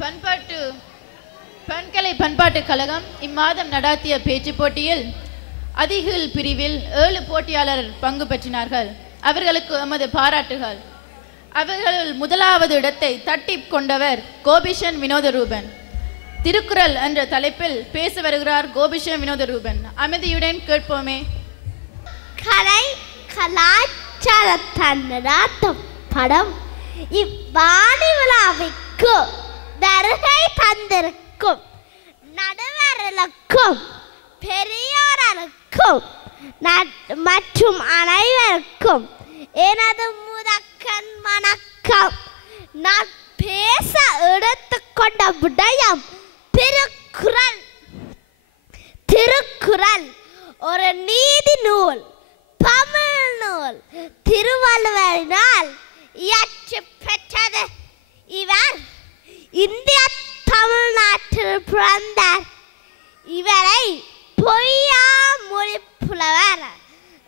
பண்பாட்டு பண்கலை பண்பாட்டுக் கழகம் இம்மாதம் நடாத்திய பேச்சு போட்டியில் அதிகள் பிரிவில் 7 போட்டியாளர் பங்கு பெற்றினார்கள். அவர்களுக்கு எமது பாராட்டுகள். அவர்களுள் முதலாவது இடத்தை தட்டி கொண்டவர் கோபிஷன் வினோதரூபன். திருக்குறள் என்ற தலைப்பில் பேச வருகிறார் கோபிஷன் வினோதரூபன். அமைதியுடன் கேட்போமே. கலை கலாச்சார படம் இவ்வாணி விழாவிற்கு வருகை தந்திருக்கும் நடுவர்களுக்கும் பெரியோர்களுக்கும் மற்றும் அனைவருக்கும் எனது முதற்கண் வணக்கம். நான் பேச எடுத்துக்கொண்ட விடயம் திருக்குறள். திருக்குறள் ஒரு நீதி நூல், தமிழ் நூல், திருவள்ளுவரினால் இயற்றி பெற்றது. இவர் இந்திய தமிழ்நாட்டில் பிறந்தார். இவரை பொய்யா மொழி புலவர்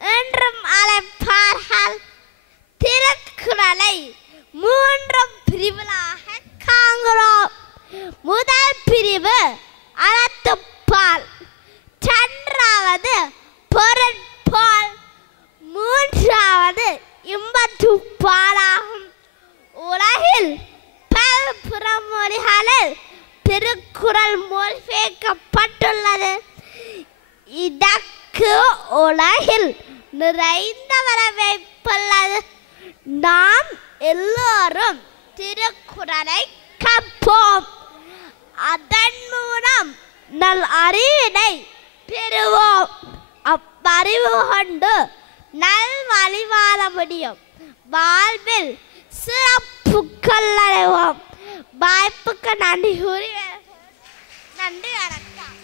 என்றும் அழைப்பார்கள். திருக்குறளை 3 பிரிவுகளாக காண்கிறோம். முதல் பிரிவு அறத்துப்பால், 2வது பொருட்பால், 3வது இன்பத்துப்பாலாகும். உலகில் பல்பிற மொழிகளில் திருக்குறள் மொழிபெயர்க்கப்பட்டுள்ளது. இதற்கு உலகில் நிறைந்த வரவேற்புள்ளது. நாம் எல்லோரும் திருக்குறளை கற்போம். அதன் மூலம் நல் அறிவினை பெறுவோம். அப்பறிவு கொண்டு நல் வழி வாழ முடியும். வாழ்வில் சிறப்புகள் அடைவோம். வாய்ப்புக்கு நன்றி கூறி நன்றி வணக்கம்.